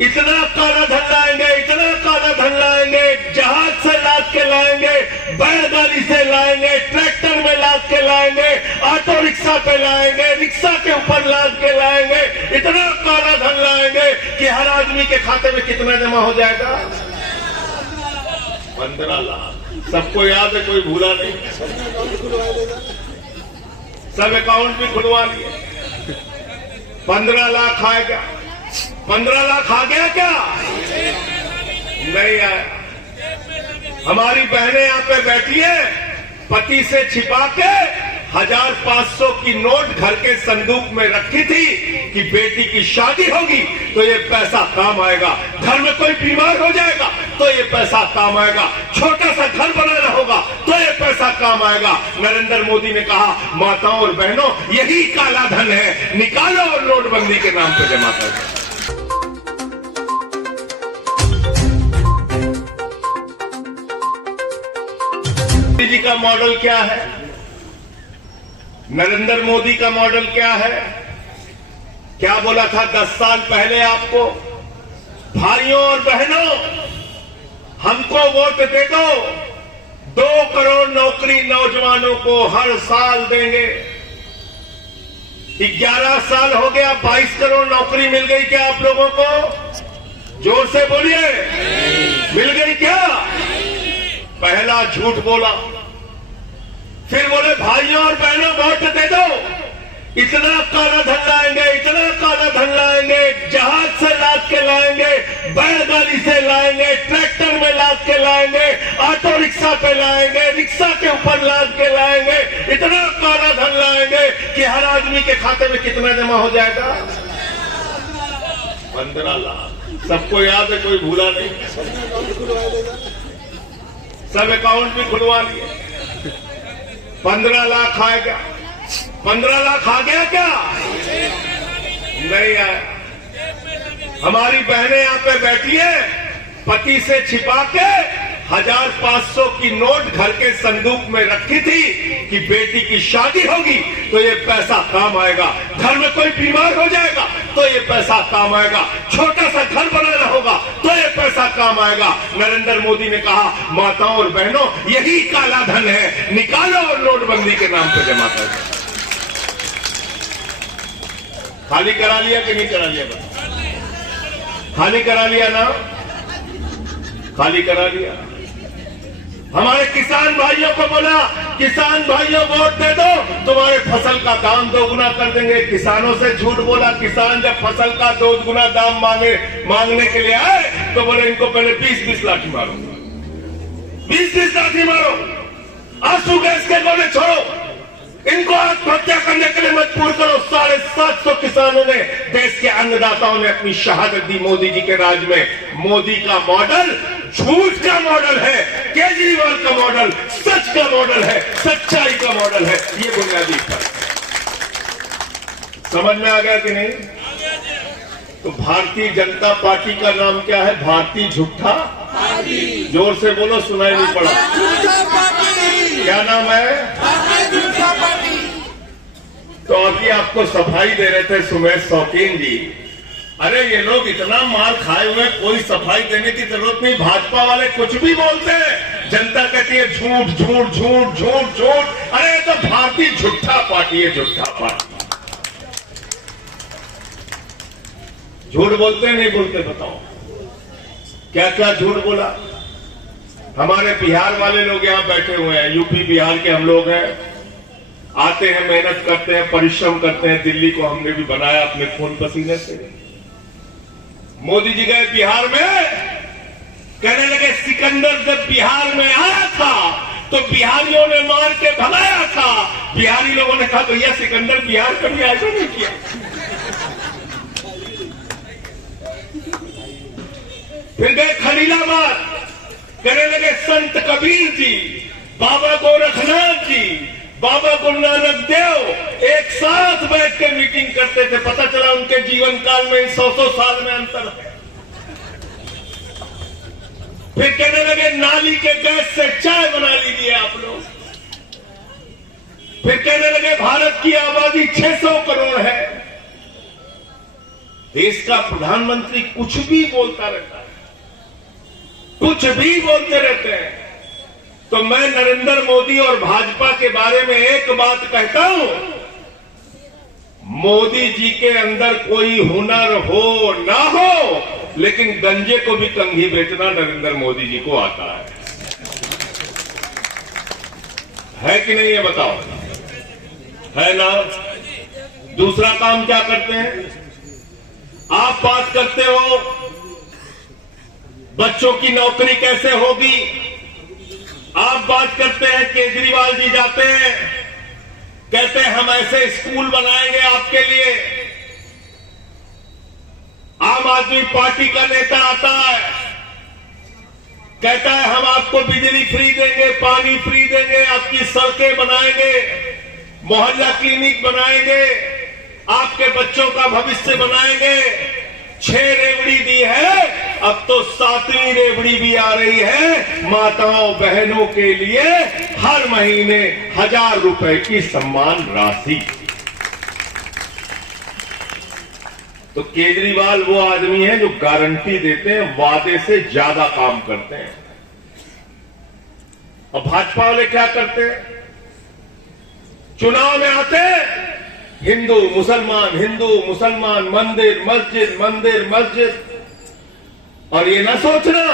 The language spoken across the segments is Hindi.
इतना काला धन लाएंगे, इतना काला धन लाएंगे, जहाज से लाद के लाएंगे, बैलगाड़ी से लाएंगे, ट्रैक्टर में लाद के लाएंगे, ऑटो रिक्शा पे लाएंगे, रिक्शा के ऊपर लाद के लाएंगे, इतना काला धन लाएंगे कि हर आदमी के खाते में कितना जमा हो जाएगा? 15 लाख। सबको याद है, कोई भूला नहीं, सब अकाउंट भी खुलवा लिए। 15 लाख आएगा। 15 लाख आ गया क्या? नहीं आया। हमारी बहनें यहाँ पे बैठी है, पति से छिपा के 1500 की नोट घर के संदूक में रखी थी कि बेटी की शादी होगी तो ये पैसा काम आएगा, घर में कोई बीमार हो जाएगा तो ये पैसा काम आएगा, छोटा सा घर बनाना होगा तो ये पैसा काम आएगा। नरेंद्र मोदी ने कहा, माताओं और बहनों, यही काला धन है, निकालो और नोटबंदी के नाम पर जमा करो। मोदी जी का मॉडल क्या है? नरेंद्र मोदी का मॉडल क्या है? क्या बोला था 10 साल पहले आपको? भाइयों और बहनों, हमको वोट दे दो, 2 करोड़ नौकरी नौजवानों को हर साल देंगे। 11 साल हो गया, 22 करोड़ नौकरी मिल गई क्या आप लोगों को? जोर से बोलिए, मिल गई क्या? पहला झूठ बोला, फिर बोले भाइयों और बहनों वोट दे दो, इतना काला धन लाएंगे, इतना काला धन लाएंगे, जहाज से लाद के लाएंगे, बैलगाड़ी से लाएंगे, ट्रैक्टर में लाद के लाएंगे, ऑटो रिक्शा पे लाएंगे, रिक्शा के ऊपर लाद के लाएंगे, इतना काला धन लाएंगे कि हर आदमी के खाते में कितना जमा हो जाएगा? 15 लाख। सबको याद है, कोई भूला नहीं, सब अकाउंट भी खुलवा लिए। 15 लाख आएगा। 15 लाख आ गया क्या? नहीं आया। हमारी बहनें यहाँ पे बैठी है, पति से छिपा के 1500 की नोट घर के संदूक में रखी थी कि बेटी की शादी होगी तो ये पैसा काम आएगा, घर में कोई बीमार हो जाएगा तो ये पैसा काम आएगा, छोटा सा घर बनाना होगा तो ये पैसा काम आएगा। नरेंद्र मोदी ने कहा, माताओं और बहनों, यही काला धन है, निकालो और नोटबंदी के नाम पर जमा करो। खाली करा लिया कि नहीं करा लिया? खाली करा लिया ना? खाली करा लिया। हमारे किसान भाइयों को बोला, किसान भाइयों वोट दे दो, तुम्हारे फसल का दाम 2 गुना कर देंगे। किसानों से झूठ बोला। किसान जब फसल का 2 गुना दाम मांगने के लिए आए तो बोले, इनको पहले 20-20 लाठी मारो, 20-20 लाठी मारो, आंसू गैस के गोले छोड़ो, इनको आत्महत्या करने के लिए मजबूर करो। 750 किसानों ने, देश के अन्नदाताओं ने अपनी शहादत दी मोदी जी के राज में। मोदी का मॉडल झूठ का मॉडल है, केजरीवाल का मॉडल सच का मॉडल है, सच्चाई का मॉडल है। ये बुनियादी फर्क समझ में आ गया कि नहीं? तो भारतीय जनता पार्टी का नाम क्या है? भारतीय झूठा। जोर से बोलो, सुनाई नहीं पड़ा। क्या नाम है? तो अभी आपको सफाई दे रहे थे सुमेश शौकीन जी। अरे ये लोग इतना मार खाए हुए, कोई सफाई देने की जरूरत नहीं। भाजपा वाले कुछ भी बोलते हैं, जनता कहती है झूठ झूठ झूठ झूठ झूठ। अरे ये तो भारतीय झूठा पार्टी है, झूठा पार्टी। झूठ बोलते हैं नहीं बोलते? बताओ क्या क्या झूठ बोला। हमारे बिहार वाले लोग यहाँ बैठे हुए हैं, यूपी बिहार के हम लोग हैं, आते हैं, मेहनत करते हैं, परिश्रम करते हैं। दिल्ली को हमने भी बनाया अपने खून पसीने से। मोदी जी गए बिहार में, कहने लगे सिकंदर जब बिहार में आया था तो बिहारियों ने मार के भगाया था। बिहारी लोगों ने कहा, भैया सिकंदर बिहार कभी ऐसा नहीं किया। फिर गए खलीलाबाद, कहने लगे संत कबीर जी, बाबा गोरखनाथ जी, बाबा गुरु नानक देव एक साथ बैठ के मीटिंग करते थे। पता चला उनके जीवन काल में 100 साल में अंतर है। फिर कहने लगे नाली के गैस से चाय बना लीजिए आप लोग। फिर कहने लगे भारत की आबादी 600 करोड़ है, देश का प्रधानमंत्री कुछ भी बोलता रहता है, कुछ भी बोलते रहते हैं। तो मैं नरेंद्र मोदी और भाजपा के बारे में एक बात कहता हूं, मोदी जी के अंदर कोई हुनर हो ना हो, लेकिन गंजे को भी कंघी बेचना नरेंद्र मोदी जी को आता है कि नहीं? ये बताओ, है ना? दूसरा काम क्या करते हैं? आप बात करते हो बच्चों की नौकरी कैसे होगी, आप बात करते हैं, केजरीवाल जी जाते हैं, कहते हैं हम ऐसे स्कूल बनाएंगे आपके लिए। आम आदमी पार्टी का नेता आता है, कहता है हम आपको बिजली फ्री देंगे, पानी फ्री देंगे, आपकी सड़कें बनाएंगे, मोहल्ला क्लिनिक बनाएंगे, आपके बच्चों का भविष्य बनाएंगे। 6 रेवड़ी दी है, अब तो 7वीं रेवड़ी भी आ रही है माताओं बहनों के लिए, हर महीने 1000 रुपए की सम्मान राशि। तो केजरीवाल वो आदमी है जो गारंटी देते हैं, वादे से ज्यादा काम करते हैं। और भाजपा वाले क्या करते हैं? चुनाव में आते हैं, हिंदू मुसलमान, मंदिर मस्जिद। और ये ना सोचना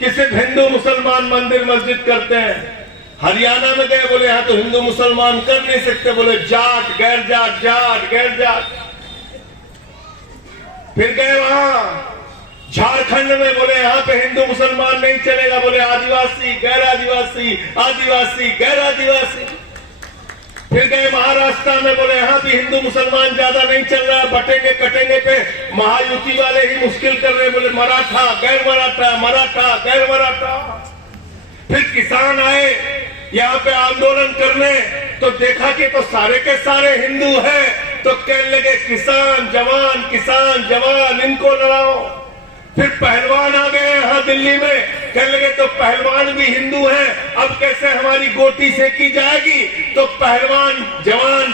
कि सिर्फ हिंदू मुसलमान मंदिर मस्जिद करते हैं। हरियाणा में गए, बोले यहां तो हिंदू मुसलमान कर नहीं सकते, बोले जाट गैर जाट। फिर गए वहां झारखंड में, बोले यहां पे हिंदू मुसलमान नहीं चलेगा, बोले आदिवासी गैर आदिवासी गैर आदिवासी। फिर गए महाराष्ट्र में, बोले यहां भी हिंदू मुसलमान ज्यादा नहीं चल रहा है, बटेंगे कटेंगे पे महायुति वाले ही मुश्किल कर रहे, बोले मराठा गैर मराठा। फिर किसान आए यहां पे आंदोलन करने, तो देखा कि तो सारे के सारे हिंदू हैं, तो कहने लगे किसान जवान इनको लड़ाओ। फिर पहलवान आ गए यहाँ दिल्ली में, कहने लगे तो पहलवान भी हिंदू हैं, अब कैसे हमारी गोटी सेकी जाएगी? तो पहलवान जवान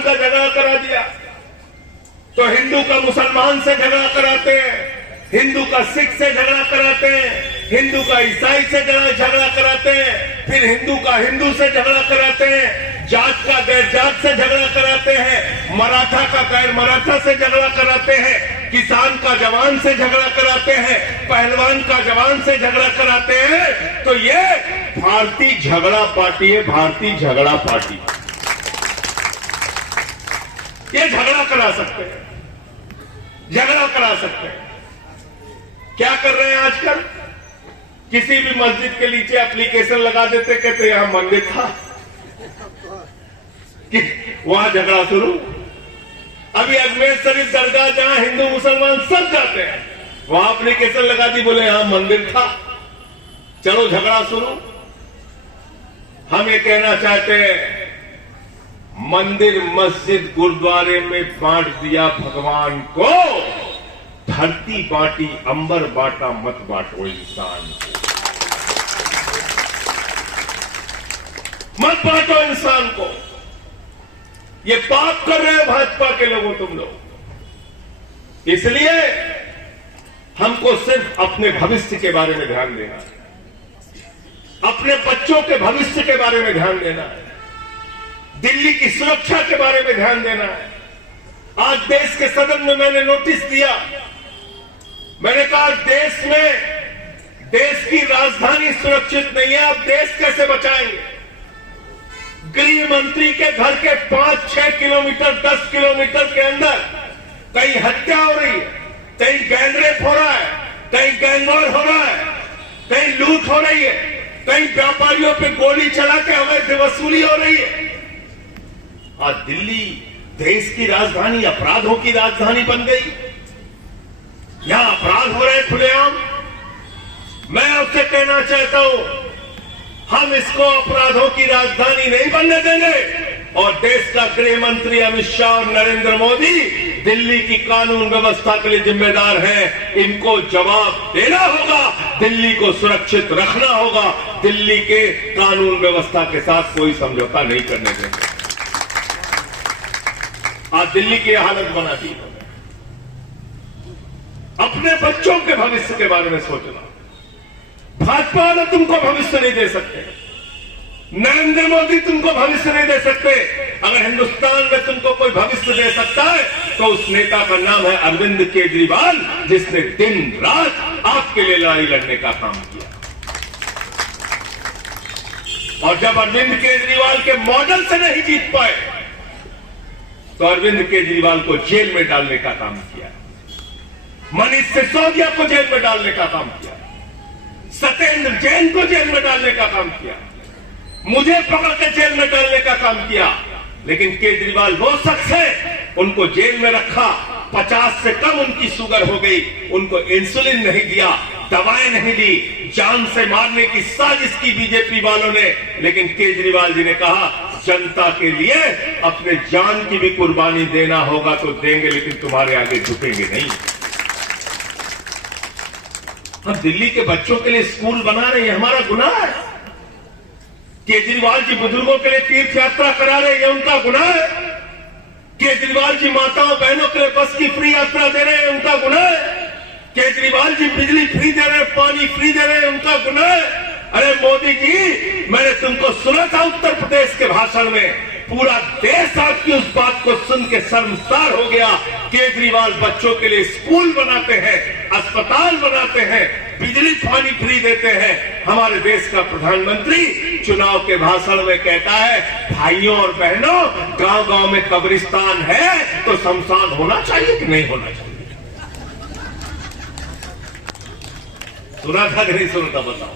का झगड़ा करा दिया। तो हिंदू का मुसलमान से झगड़ा कराते हैं, हिंदू का सिख से झगड़ा कराते हैं, हिंदू का ईसाई से झगड़ा कराते हैं, फिर हिंदू का हिंदू से झगड़ा कराते हैं, जात का गैर जात से झगड़ा कराते हैं, मराठा का गैर मराठा से झगड़ा कराते हैं, किसान का जवान से झगड़ा कराते हैं, पहलवान का जवान से झगड़ा कराते हैं। तो ये भारतीय झगड़ा पार्टी है, भारतीय झगड़ा पार्टी। ये झगड़ा करा सकते हैं, झगड़ा करा सकते हैं। क्या कर रहे हैं आजकल? किसी भी मस्जिद के नीचे एप्लीकेशन लगा देते, कहते यहां मंदिर था, कि वहां झगड़ा शुरू। अभी अजमेर शरीफ दरगाह जहां हिंदू मुसलमान सब जाते हैं, वहां एप्लीकेशन लगा दी, बोले यहां मंदिर था, चलो झगड़ा शुरू। हम ये कहना चाहते हैं, मंदिर मस्जिद गुरुद्वारे में बांट दिया भगवान को, धरती बांटी अंबर बांटा मत बांटो इंसान को, मत बांटो इंसान को। ये पाप कर रहे हो भाजपा के लोगों तुम लोग। इसलिए हमको सिर्फ अपने भविष्य के बारे में ध्यान देना है, अपने बच्चों के भविष्य के बारे में ध्यान देना है, दिल्ली की सुरक्षा के बारे में ध्यान देना है। आज देश के सदन में मैंने नोटिस दिया, मैंने कहा देश में देश की राजधानी सुरक्षित नहीं है, अब देश कैसे बचाएंगे? गृह मंत्री के घर के 5-6 किलोमीटर 10 किलोमीटर के अंदर कहीं हत्या हो रही है, कहीं गैंग रेप हो रहा है, कहीं गैंगवॉर हो रहा है, कहीं लूट हो रही है, कहीं व्यापारियों पे गोली चला के अवैध वसूली हो रही है। आज दिल्ली देश की राजधानी अपराधों की राजधानी बन गई। यहां अपराध हो रहे खुलेआम। मैं आपसे कहना चाहता हूं, हम इसको अपराधों की राजधानी नहीं बनने देंगे। और देश का गृह मंत्री अमित शाह और नरेंद्र मोदी दिल्ली की कानून व्यवस्था के लिए जिम्मेदार हैं। इनको जवाब देना होगा, दिल्ली को सुरक्षित रखना होगा, दिल्ली के कानून व्यवस्था के साथ कोई समझौता नहीं करने देंगे। आज दिल्ली की हालत बना दी। अपने बच्चों के भविष्य के बारे में सोचना। भाजपा वाले तुमको भविष्य नहीं दे सकते, नरेंद्र मोदी तुमको भविष्य नहीं दे सकते। अगर हिंदुस्तान में तुमको कोई भविष्य दे सकता है तो उस नेता का नाम है अरविंद केजरीवाल, जिसने दिन रात आपके लिए लड़ाई लड़ने का काम किया। और जब अरविंद केजरीवाल के मॉडल से नहीं जीत पाए तो अरविंद केजरीवाल को जेल में डालने का काम किया, मनीष सिसोदिया को जेल में डालने का काम किया, सत्येंद्र जैन को जेल में डालने का काम किया, मुझे पकड़ के जेल में डालने का काम किया। लेकिन केजरीवाल वो शख्स है, उनको जेल में रखा, 50 से कम उनकी शुगर हो गई, उनको इंसुलिन नहीं दिया, दवाएं नहीं दी, जान से मारने की साजिश की बीजेपी वालों ने। लेकिन केजरीवाल जी ने कहा जनता के लिए अपने जान की भी कुर्बानी देना होगा तो देंगे, लेकिन तुम्हारे आगे झुकेंगे नहीं। हम दिल्ली के बच्चों के लिए स्कूल बना रहे हैं, हमारा गुनाह है। केजरीवाल जी बुजुर्गों के लिए तीर्थ यात्रा करा रहे हैं, ये उनका गुनाह है। केजरीवाल जी माताओं बहनों के लिए बस की फ्री यात्रा दे रहे हैं, उनका गुनाह है। केजरीवाल जी बिजली फ्री दे रहे हैं, पानी फ्री दे रहे हैं, उनका गुनाह है। अरे मोदी जी, मैंने तुमको सुना था उत्तर प्रदेश के भाषण में, पूरा देश आपकी उस बात को सुन के शर्मसार हो गया। केजरीवाल बच्चों के लिए स्कूल बनाते हैं, अस्पताल बनाते हैं, बिजली पानी फ्री देते हैं। हमारे देश का प्रधानमंत्री चुनाव के भाषण में कहता है भाइयों और बहनों, गांव गांव में कब्रिस्तान है तो शमशान होना चाहिए कि नहीं होना चाहिए? सुना था कि नहीं सुना था बताओ?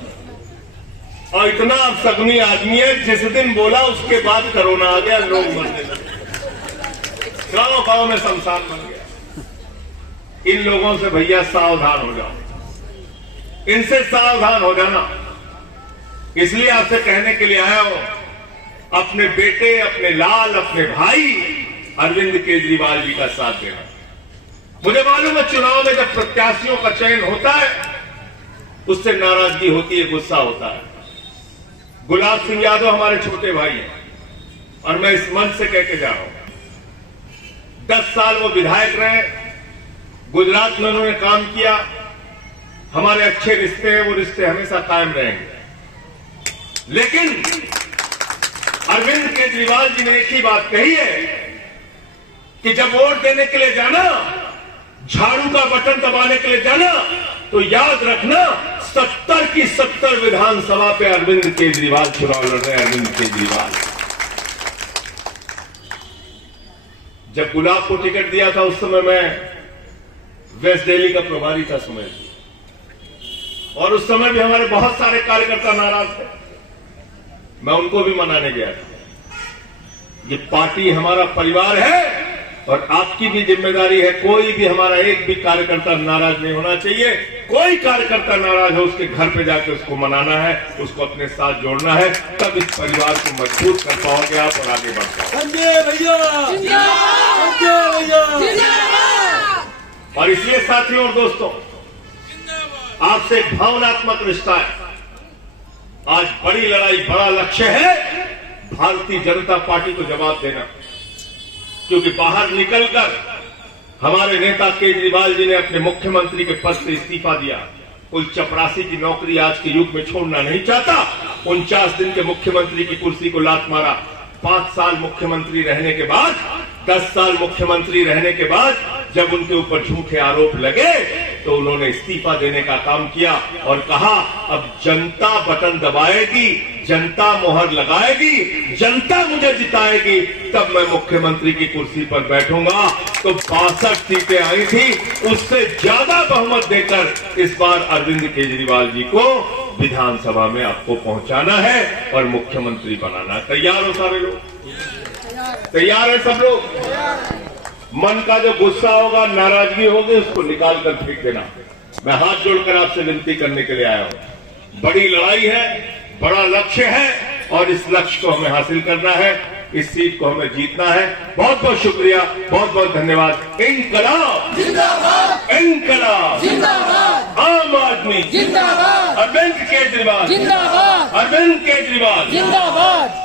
और इतना सगनी आदमी है, जिस दिन बोला उसके बाद कोरोना आ गया, लोग मरने लगे, गांव गांव में शमशान बन गया। इन लोगों से भैया सावधान हो जाओ, इनसे सावधान हो जाना। इसलिए आपसे कहने के लिए आया हूं, अपने बेटे, अपने लाल, अपने भाई अरविंद केजरीवाल जी का साथ देना। मुझे मालूम है चुनाव में जब प्रत्याशियों का चयन होता है उससे नाराजगी होती है, गुस्सा होता है। गुलाब सिंह यादव हमारे छोटे भाई हैं और मैं इस मंच से कह के जा रहा हूं, 10 साल वो विधायक रहे, गुजरात में उन्होंने काम किया, हमारे अच्छे रिश्ते हैं, वो रिश्ते हमेशा कायम रहेंगे। लेकिन अरविंद केजरीवाल जी ने एक ही बात कही है कि जब वोट देने के लिए जाना, झाड़ू का बटन दबाने के लिए जाना, तो याद रखना 70 की 70 विधानसभा पे अरविंद केजरीवाल चुनाव लड़ रहे हैं। अरविंद केजरीवाल जब गुलाब को टिकट दिया था उस समय मैं वेस्ट दिल्ली का प्रभारी था समय, और उस समय भी हमारे बहुत सारे कार्यकर्ता नाराज थे। मैं उनको भी मनाने गया था। ये पार्टी हमारा परिवार है और आपकी भी जिम्मेदारी है, कोई भी हमारा एक भी कार्यकर्ता नाराज नहीं होना चाहिए। कोई कार्यकर्ता नाराज हो उसके घर पे जाकर उसको मनाना है, उसको अपने साथ जोड़ना है, तब इस परिवार को मजबूत कर पाओगे आप और आगे बढ़ पाओगे। संजय भैया, संजय भैया। और इसलिए साथियों और दोस्तों, आपसे एक भावनात्मक रिश्ता है। आज बड़ी लड़ाई, बड़ा लक्ष्य है भारतीय जनता पार्टी को जवाब देना, क्योंकि बाहर निकलकर हमारे नेता केजरीवाल जी ने अपने मुख्यमंत्री के पद से इस्तीफा दिया। कोई चपरासी की नौकरी आज के युग में छोड़ना नहीं चाहता। 49 दिन के मुख्यमंत्री की कुर्सी को लात मारा। 5 साल मुख्यमंत्री रहने के बाद, 10 साल मुख्यमंत्री रहने के बाद जब उनके ऊपर झूठे आरोप लगे तो उन्होंने इस्तीफा देने का काम किया और कहा अब जनता बटन दबाएगी, जनता मोहर लगाएगी, जनता मुझे जिताएगी, तब मैं मुख्यमंत्री की कुर्सी पर बैठूंगा। तो 62 सीटें आई थी, उससे ज्यादा बहुमत देकर इस बार अरविंद केजरीवाल जी को विधानसभा में आपको पहुंचाना है और मुख्यमंत्री बनाना। तैयार हो सारे लोग? तैयार है सब लोग? मन का जो गुस्सा होगा, नाराजगी होगी, उसको निकाल कर फेंक देना। मैं हाथ जोड़कर आपसे विनती करने के लिए आया हूं। बड़ी लड़ाई है, बड़ा लक्ष्य है और इस लक्ष्य को हमें हासिल करना है, इस सीट को हमें जीतना है। बहुत बहुत शुक्रिया, बहुत बहुत धन्यवाद। इंकलाब जिंदाबाद, इंकलाब जिंदाबाद, आम आदमी जिंदाबाद, अरविंद केजरीवाल जिंदाबाद, अरविंद केजरीवाल जिंदाबाद।